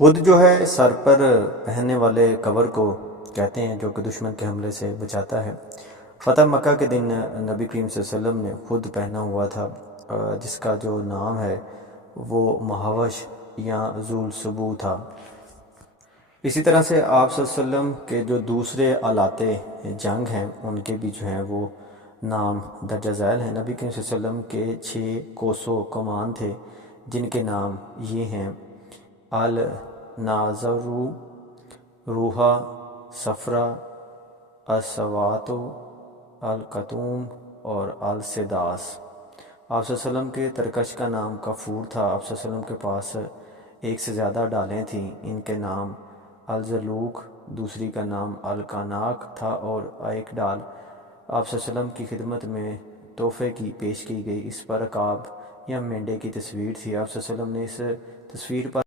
खुद जो है सर पर पहनने वाले कवर को कहते हैं जो कि दुश्मन के हमले से बचाता है। फ़तह मक्का के दिन नबी करीम सल्लल्लाहु अलैहि वसल्लम ने खुद पहना हुआ था, जिसका जो नाम है वो महावश या जुल सुबू था। इसी तरह से आप सल्लल्लाहु अलैहि वसल्लम के जो दूसरे आलाते जंग हैं उनके भी जो हैं वो नाम दर्जा ज़ैल हैं। नबी करीम सल्लल्लाहु अलैहि वसल्लम के 6 कोसों कमान थे, जिनके नाम ये हैं: अल नाज़रु, रूहा, सफ़रा, असवातो, अल कतूम और अल सिदास। आप वसल्लम के तरकश का नाम कफूर था। आप वसल्लम के पास एक से ज़्यादा डालें थीं। इनके नाम अल ज़लूक, दूसरी का नाम अल कानाक था और एक डाल आप वसल्लम की खिदमत में तोहफ़े की पेश की गई। इस पर अकाब या मेंढे की तस्वीर थी। आप वसल्लम ने इस तस्वीर पर